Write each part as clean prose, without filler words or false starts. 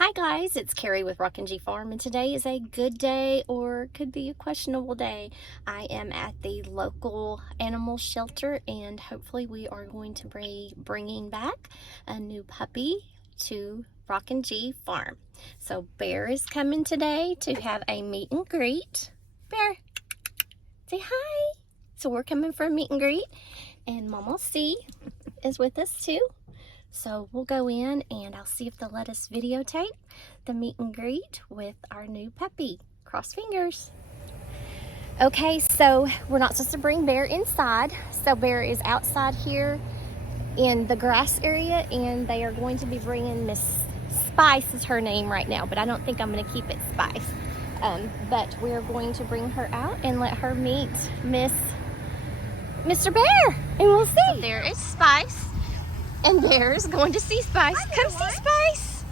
Hi guys, it's Carrie with Rockin G Farm, and today is a good day or could be a questionable day. I am at the local animal shelter and hopefully we are going to be bringing back a new puppy to Rockin G Farm. So Bear is coming today to have a meet and greet. Bear, say hi. So we're coming for a meet and greet, and Mama C is with us too. So we'll go in and I'll see if they'll let us videotape the meet and greet with our new puppy. Cross fingers. Okay, so we're not supposed to bring Bear inside. So Bear is outside here in the grass area, and they are going to be bringing Miss Spice is her name right now, but I don't think I'm going to keep it Spice. But we're going to bring her out and let her meet Mr. Bear, and we'll see. So there is Spice. And Bear's going to see Spice. Hi, come see Spice.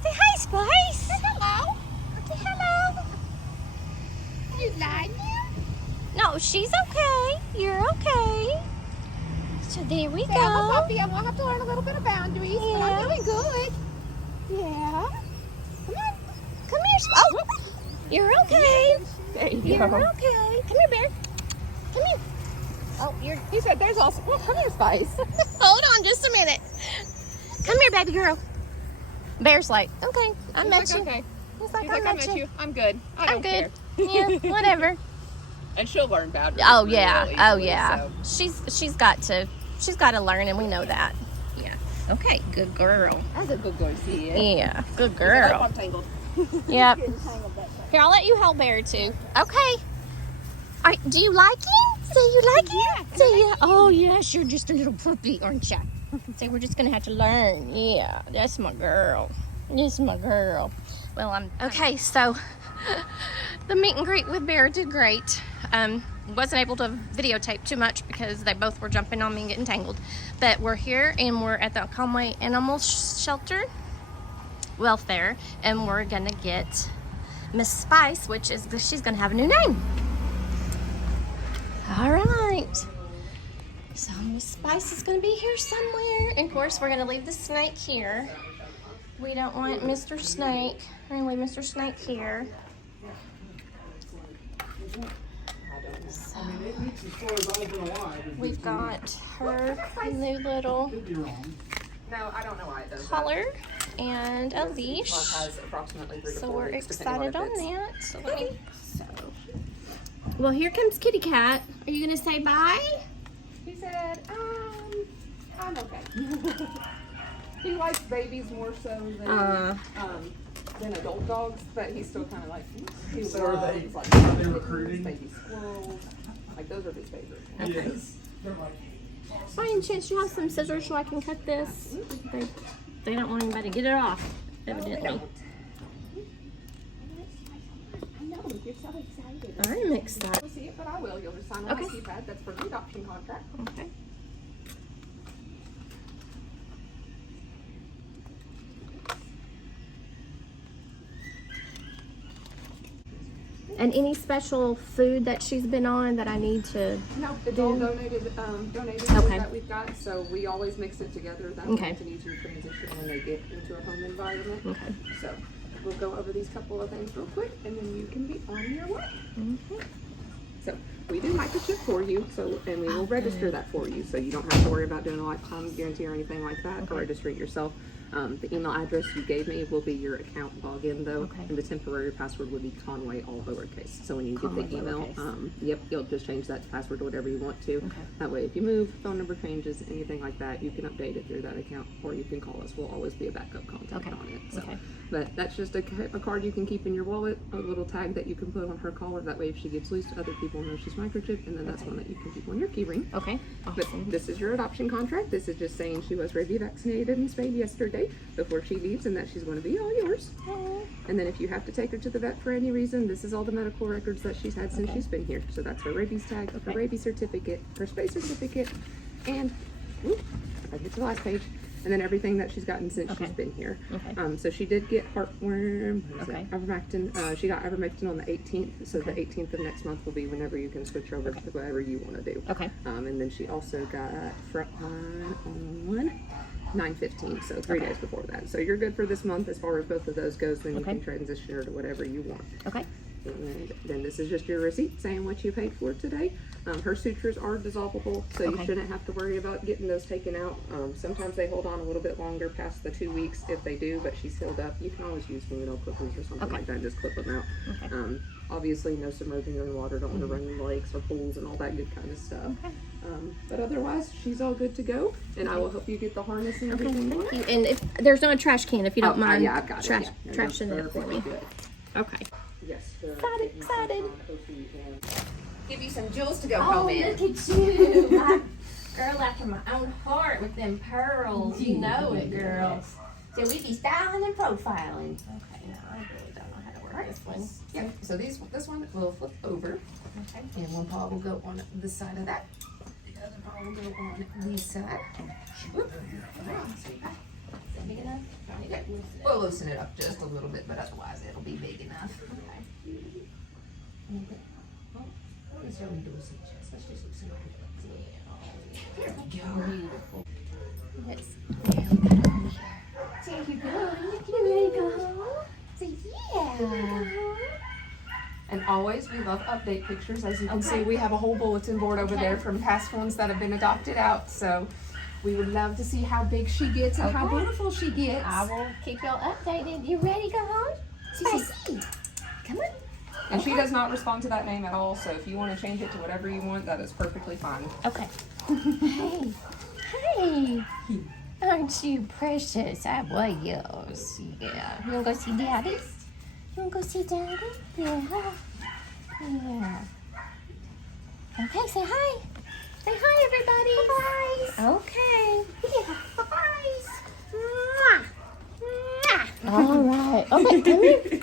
Say hi, Spice. Say hello. Say hello. You like him? No, she's okay. You're okay. So there we go. I'm a puppy. I'm going to have to learn a little bit of boundaries. Yeah. But I'm doing good. Yeah. Come on. Come here. Oh, you're okay. There you You're go. okay. Come here, Bear. Come here. Oh, He said there's also... Well, come here, Spice. Hold on just a minute. Come here, baby girl. Bear's like, okay, I met you. Okay. He's like, He's I like, met you. I'm good. I I'm don't good. care. Yeah, whatever. And she'll learn boundaries. Oh yeah. Real Oh easily, yeah. so. She's got to learn, and we know that. Yeah. Okay. Good girl. That's a good girl, see it. Yeah. Good He's like, girl. I'm tangled. Yep. Here, I'll let you hold Bear too. Okay. All right. Do you like him? Say you like him? Yeah. Say yeah. Oh yes, you're just a little puppy, aren't you? Say we're just gonna have to learn. Yeah. That's my girl. This is my girl. Well, I'm okay. So the meet and greet with Bear did great. Wasn't able to videotape too much because they both were jumping on me and getting tangled. But we're here and we're at the Conway Animal Shelter Welfare, and we're gonna get Miss Spice, which is she's gonna have a new name. All right. So Miss Spice is gonna be here somewhere, and of course we're gonna leave the snake here. We don't want Mr. Snake. We're gonna leave Mr. Snake here. So, we've got her new little No, I don't know why it does collar and a that. leash. Has approximately 3 to So 4 we're weeks, depending excited on on if that. So let me. Well, here comes Kitty Cat. Are you gonna say bye? He said, I'm okay. He likes babies more so than adult dogs, but he's still kind of like, he loves like baby squirrels. Like those are his favorites. Okay. By any chance you have some scissors so I can cut this? They don't want anybody to get it off, evidently. I know, you're so excited. I'm excited. You'll see it, but I will. You'll just sign on my keypad. That's for the adoption contract. Okay. And any special food that she's been on that I need to No, it's all donated food Okay. that we've got, so we always mix it together. That Okay. makes an easier transition when they get into a home environment. Okay. So we'll go over these couple of things real quick, and then you can be on your way. So we do microchip for you, and we will register that for you, so you don't have to worry about doing a lifetime guarantee or anything like that, or register it yourself. The email address you gave me will be your account login though, and the temporary password would be Conway, all lowercase. So when you get the email, you'll just change that password to whatever you want to. That way if you move, phone number changes, anything like that, you can update it through that account, or you can call us. We'll always be a backup contact on it. So. But that's just a card you can keep in your wallet, a little tag that you can put on her collar. That way if she gives loose, other people know she's microchipped, and then that's one that you can keep on your key ring. Okay. But this is your adoption contract. This is just saying she was rabies vaccinated and spayed yesterday before she leaves, and that she's going to be all yours. And then if you have to take her to the vet for any reason, this is all the medical records that she's had since she's been here. So that's her rabies tag, her rabies certificate, her spay certificate, and I get to the last page. And then everything that she's gotten since she's been here. So she did get heartworm, ivermectin. She got ivermectin on the 18th. So the 18th of next month will be whenever you can switch over to whatever you want to do. And then she also got frontline on 9/15, so 3 days before that. So you're good for this month as far as both of those goes. Then you Okay. can transition her to whatever you want. Okay. And then this is just your receipt saying what you paid for today. Her sutures are dissolvable, so you Okay. shouldn't have to worry about getting those taken out. Sometimes they hold on a little bit longer past the 2 weeks if they do, but she's healed up. You can always use fingernail clippers or something Okay. like that and just clip them out. Okay. Obviously, no submerging her in water. Don't want to run in lakes or pools and all that good kind of stuff. Okay. But otherwise, she's all good to go, and I will help you get the harness and everything. Thank you. And if there's not a trash can, if you don't mind, Yeah, I've got trash, it. Yeah, trash in there for perfectly me. good. Okay. Yes. Excited. Give you some jewels to go Oh, home in. look at you, my girl after my own heart with them pearls. You know it, girl. So we be styling and profiling. Okay, now I really don't know how to work this one. Yeah. So this one will flip over, Okay. and one paw will go on this side of that. The other paw will go on this side. Whoop. Is that big enough? Okay. We'll loosen it up just a little bit, but otherwise it'll be big enough. Okay. Okay. Well, I don't necessarily do a seat chest. Let's just loosen it up. There we go. Beautiful. Yes. There we go. There you go. You ready to go home? So yeah. And always, we love update pictures. As you can Okay. see, we have a whole bulletin board over Okay. there from past ones that have been adopted out. So we would love to see how big she gets and how Okay. beautiful she gets. I will keep y'all updated. You ready to go home? See. Come on. And she does not respond to that name at all. So if you want to change it to whatever you want, that is perfectly fine. Okay. Hey. Hey. Aren't you precious? I was yours. Yeah. You want to go see Daddy? You want to go see Daddy? Yeah. Yeah. Okay, say hi. Say hi, everybody. Bye. Okay. Yeah. Bye. All right. Okay, come here.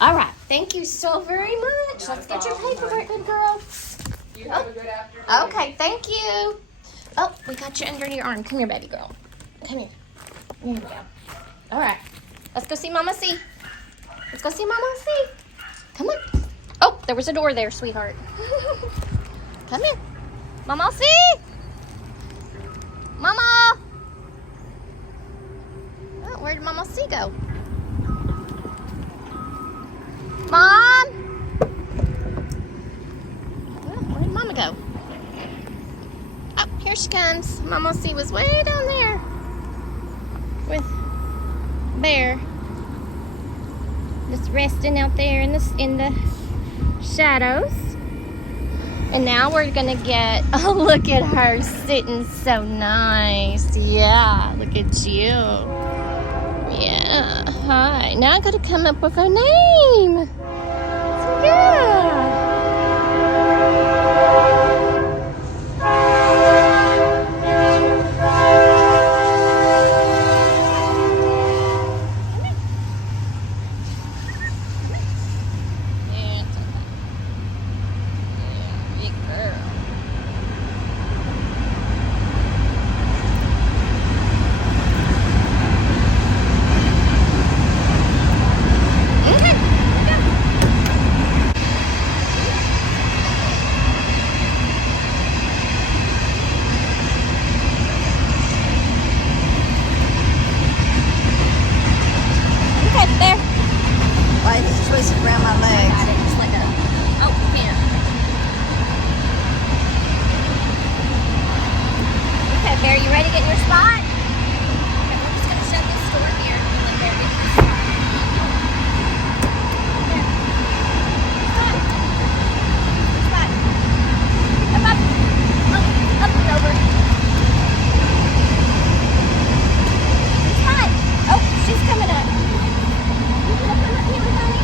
All right. Thank you so very much. Let's get your paperwork, good girl. You have a good afternoon. Okay, thank you. Oh, we got you under your arm. Come here, baby girl. Come here. There we go. All right. Let's go see Mama C. Let's go see Mama C. Come on. Oh, there was a door there, sweetheart. Come in. Mama C. Mama. Oh, where did Mama C go? Mom. Oh, where did Mama go? Oh, here she comes. Mama C was way down there with Bear, just resting out there in the shadows. And now we're gonna get a look at her sitting so nice. Yeah, look at you. Yeah. Hi. Now I gotta come up with her name. So, yeah. Yeah, it's okay. Yeah, big girl. Okay, go. Okay, there. Why is it twisted around my I legs? got it. Just like a. Oh, yeah. Okay, Bear, you ready to get in your spot? Okay, we're just gonna shut this door here and let Bear get in his spot. There. Spot. Spot. Up, up. Oh, up and over. Spot. Oh, she's coming up. You wanna come up here, honey?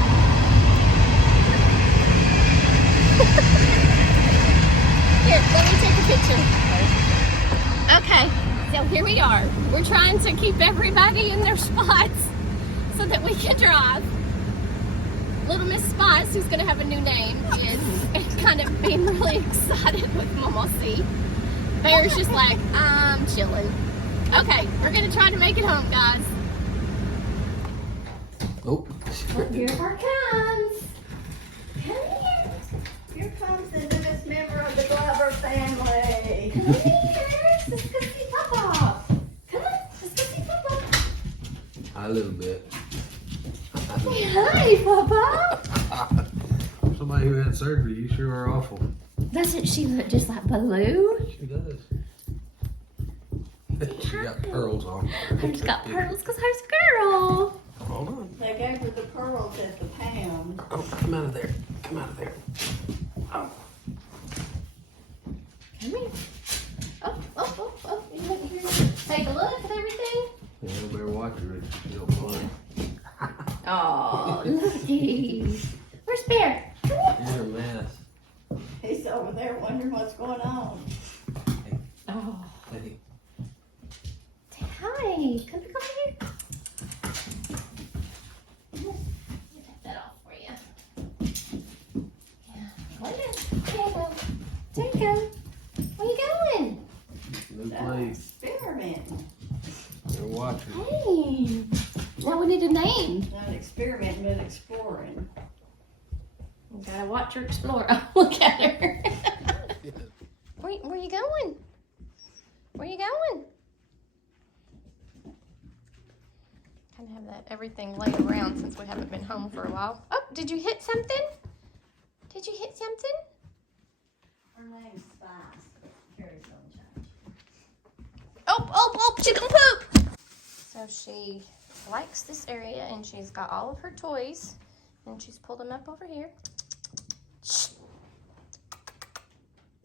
Here, let me take a picture. Okay, so here we are. We're trying to keep everybody in their spots so that we can drive. Little Miss Spots, who's gonna have a new name, is kind of being really excited with Mama C. Bear's just like, I'm chilling. Okay, we're gonna try to make it home, guys. Oh, Here her comes. Come here. Here comes the newest member of the Glover family. Come here. Let's go see Papa. Come on. little bit. Hi, Papa. Somebody who had surgery, you sure are awful. Doesn't she look just like Baloo? She does. She got pearls on. Hers got pearls because hers girl. Hold on. They gave her the pearls at the pound. Oh, come out of there. Come out of there. Oh. Come here. Oh. You want to take a look at everything? Yeah, you better watch her. You don't mind. Oh, looky. Where's Bear? Come here. You're a mess. He's over there wondering what's going on. Oh. Hey. Hi. Come over here. Get that off for you. Yeah. Go ahead. There you go. Where you going? New place. Experiment. Better watch her. Hey. Now we need a name. Not experiment, but exploring. You gotta watch her explore. Oh, look at her. Where you going? Where you going? Kind of have that everything laid around since we haven't been home for a while. Oh, did you hit something? Did you hit something? Her name's Spice. Carrie's gonna change. Oh, she's gonna poop. So she likes this area and she's got all of her toys and she's pulled them up over here.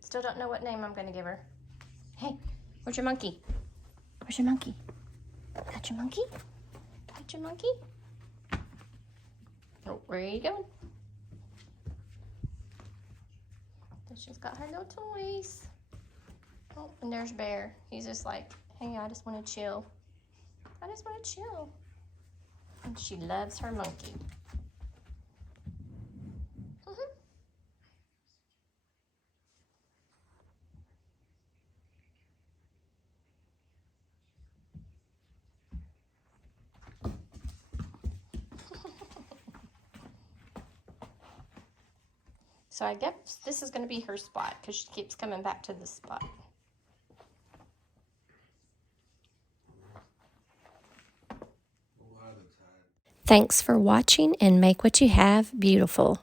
Still don't know what name I'm gonna give her. Hey, where's your monkey? Where's your monkey? Got your monkey? Got your monkey? Oh, where are you going? So she's got her little toys. Oh, and there's Bear. He's just like, hey, I just want to chill. I just want to chill. And she loves her monkey. So I guess this is going to be her spot because she keeps coming back to this spot. Thanks for watching and make what you have beautiful.